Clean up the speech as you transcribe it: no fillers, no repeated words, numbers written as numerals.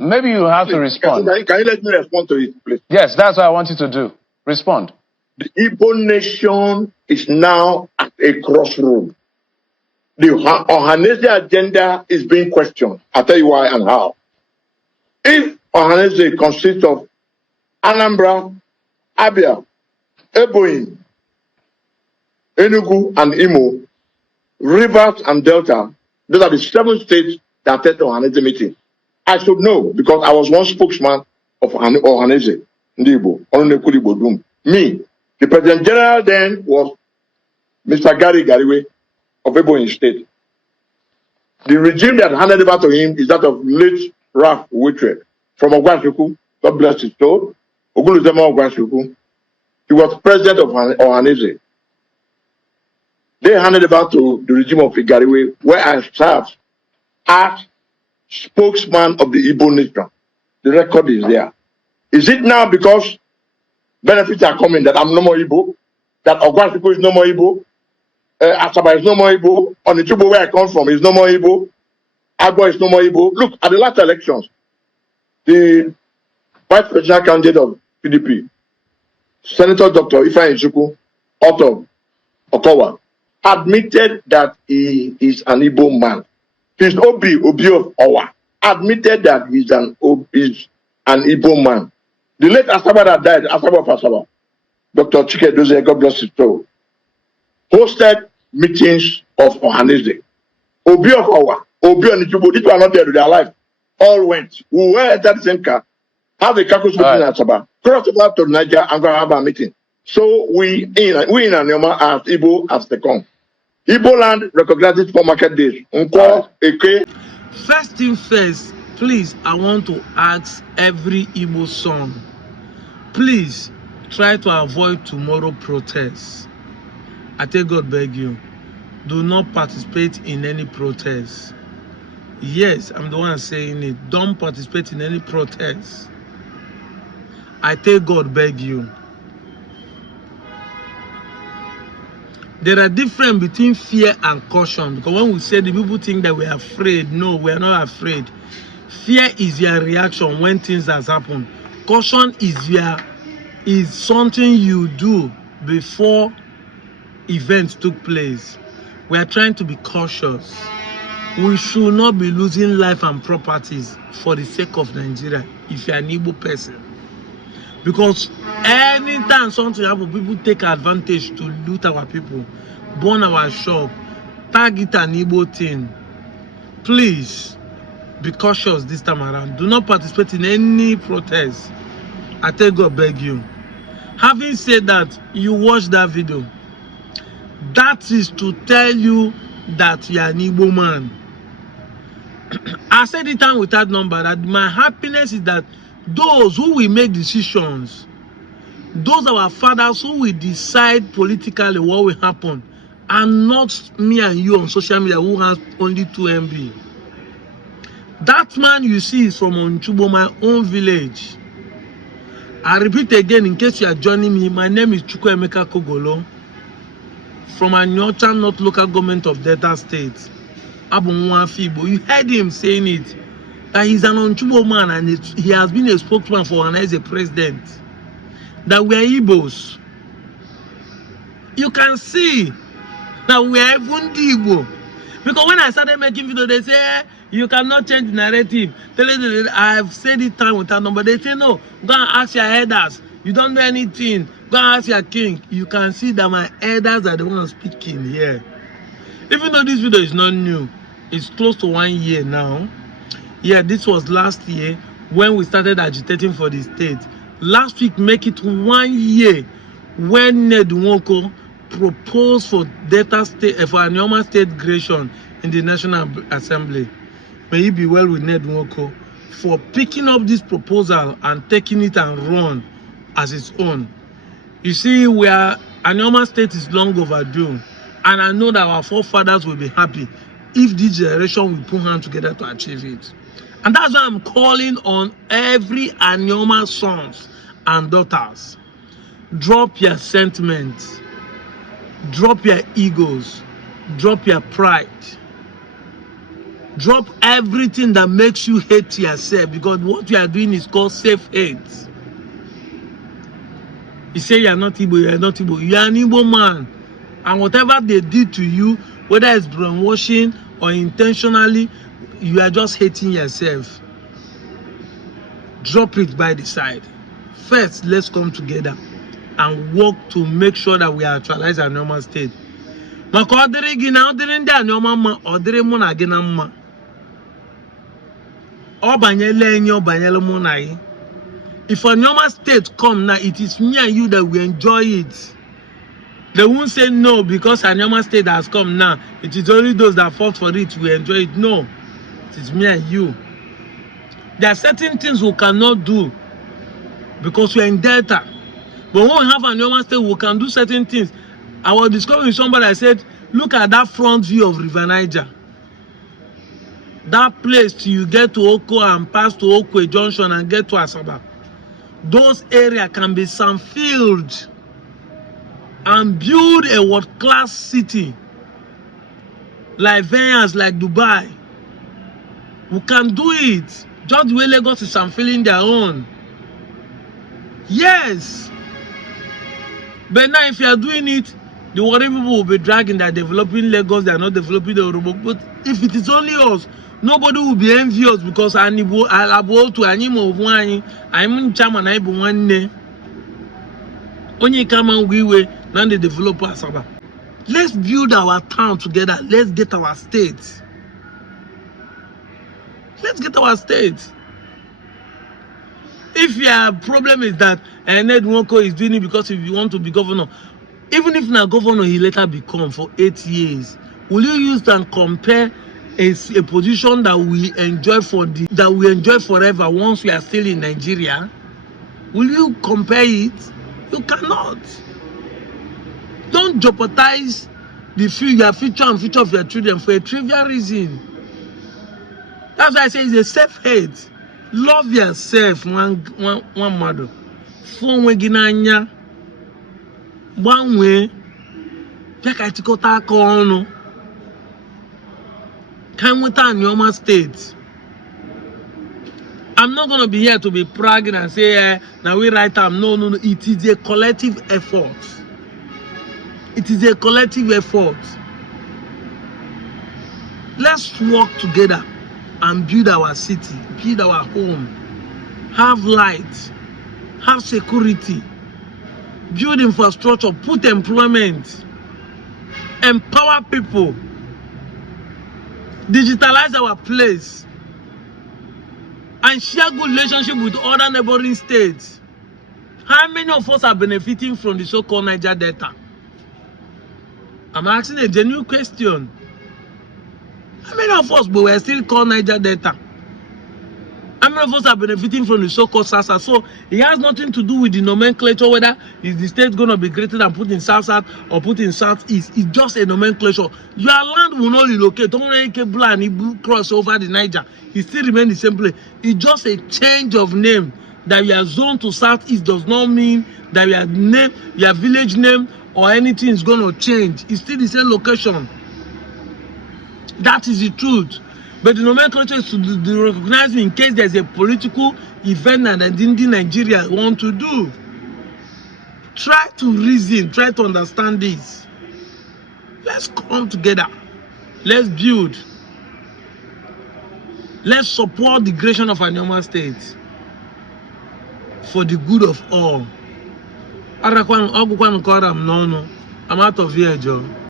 Maybe you have to respond. Can you let me respond to it, please? Yes, that's what I want you to do. Respond. The Igbo nation is now at a crossroad. The Ohanese agenda is being questioned. I'll tell you why and how. If Ohanese consists of Anambra, Abia, Ebonyi, Enugu, and Imo, Rivers and Delta, those are the 7 states that attend the Ohanese meeting. I should know because I was one spokesman of Ohanese, Ndibo, Me, the President General then was Mr. Gary Gariwe of Ebonyi State. The regime that handed over to him is that of late Ralph Witre from Ogwashuku. God bless his soul. Oguluzema Ogwashuku. He was president of Ohanese. They handed over to the regime of Igariwe, where I served as spokesman of the Igbo nation. The record is there. Is it now because benefits are coming that I'm no more Igbo? That Ogwashuku is no more Igbo? Asaba is no more Igbo? On the Chubo where I come from is no more Igbo? Agbo is no more Igbo? Look, at the last elections, the vice presidential candidate of PDP, Senator Dr. Ifeanyi Chukwu, out of Ottawa, admitted that he is an Igbo man. His Obi of Owa, admitted that he's an Igbo man. The late Asaba that died, Asaba of Asaba, Dr. Chike Dozie, God bless his soul, hosted meetings of Ohanese. Obi of Owa, Obi and Ijubo, these were not there to their life. All went. We were at the same car, have a caucus meeting at Asaba, cross over to Nigeria and go have a meeting. So we in Anioma as Igbo as the come. Igbo land recognizes for market days. First thing first, please, I want to ask every Igbo son, please try to avoid tomorrow protests. I tell God beg you, do not participate in any protest. Yes, I'm the one saying it. Don't participate in any protest. I tell God beg you. There are difference between fear and caution, because when we say the people think that we are afraid, no, we are not afraid. Fear is your reaction when things has happened. Caution is something you do before events took place. We are trying to be cautious. We should not be losing life and properties for the sake of Nigeria if you are an Igbo person. Because anytime something happens, people take advantage to loot our people, burn our shop, target an Igbo thing. Please be cautious this time around. Do not participate in any protest. I tell God beg you. Having said that, you watch that video. That is to tell you that you are an Igbo man. I said it time without number that my happiness is that those who will make decisions, those are our fathers who will decide politically what will happen, and not me and you on social media who has only 2 MB. That man you see is from Onchubo, my own village. I repeat again in case you are joining me, my name is Chukwuemeka Kogolo from Anioma North Local Government of Delta State. You heard him saying it, that he's an Onchubo man and he has been a spokesman for Ghana as a president. That we are Igbos. You can see that we are even Igbo. Because when I started making videos, they say, you cannot change the narrative. I've said it time without number. They say, no, go and ask your elders. You don't know anything. Go and ask your king. You can see that my elders are the ones speaking here. Even though this video is not new, it's close to 1 year now. Yeah, this was last year when we started agitating for the state. Last week, make it 1 year when Ned Nwoko proposed for Delta State, for Anioma State creation in the National Assembly. May he be well with Ned Nwoko for picking up this proposal and taking it and run as its own. You see, Anioma State is long overdue, and I know that our forefathers will be happy if this generation will put hands together to achieve it. And that's why I'm calling on every Anioma sons and daughters. Drop your sentiments, drop your egos, drop your pride. Drop everything that makes you hate yourself, because what you are doing is called self-hate. You say you are not Igbo, you are not Igbo. You are an Igbo man. And whatever they did to you, whether it's brainwashing or intentionally, you are just hating yourself. Drop it by the side. First, let's come together and work to make sure that we actualize our normal state. Maka odiri gi na odiri ndi Anioma mma, odiri mu na gi na mma. Obanyele enye obanyele mu na yi. If Anioma state come now, it is me and you that will enjoy it. They won't say no because Anioma state has come now. It is only those that fought for it will enjoy it. No, it is me and you. There are certain things we cannot do because we are in Delta. But when we have Anioma state, we can do certain things. I was discovering somebody that said, look at that front view of River Niger. That place till you get to Oko and pass to Okwe Junction and get to Asaba. Those areas can be sandfilled and build a world-class city like Venice, like Dubai. We can do it. Just the way Lagos is sandfilling their own. Yes. But now if you are doing it, the worry people will be dragging that developing Lagos, they are not developing the Yoruba. But if it is only us, nobody will be envious because Anibo alabo to Animo Wani, I'm chairman I be one day. Only come and we way, now the developer Asaba. Let's build our town together. Let's get our state. Let's get our state. If your problem is that Ned Nwoko is doing it because if you want to be governor, even if na governor he later become for 8 years, will you use and compare a position that we enjoy forever once we are still in Nigeria? Will you compare it? You cannot. Don't jeopardize your future and future of your children for a trivial reason. That's why I say it's a self-hate. Love yourself, one mother. Phone we ginanya. One way. Pekatikota kono. Come with Anioma state. I'm not gonna be here to be bragging and say, now we write time. No. It is a collective effort. It is a collective effort. Let's work together and build our city, build our home, have light, have security, build infrastructure, put employment, empower people, digitalize our place, and share good relationship with other neighboring states. How many of us are benefiting from the so-called Niger Delta? I'm asking a genuine question. How many of us but we are still called Niger Delta? How many of us are benefiting from the so-called SASA? So it has nothing to do with the nomenclature, whether is the state going to be greater than put in South or put in Southeast. It's just a nomenclature. Your land will not relocate. Don't let cable and cross over the Niger. It still remains the same place. It's just a change of name. That your zone to Southeast does not mean that your village name or anything is going to change. It's still the same location. That is the truth. But the nomenclature is to be recognized in case there's a political event that the Nigeria want to do. Try to reason, try to understand this. Let's come together. Let's build. Let's support the creation of Anioma State for the good of all. I'm out of here, Joe.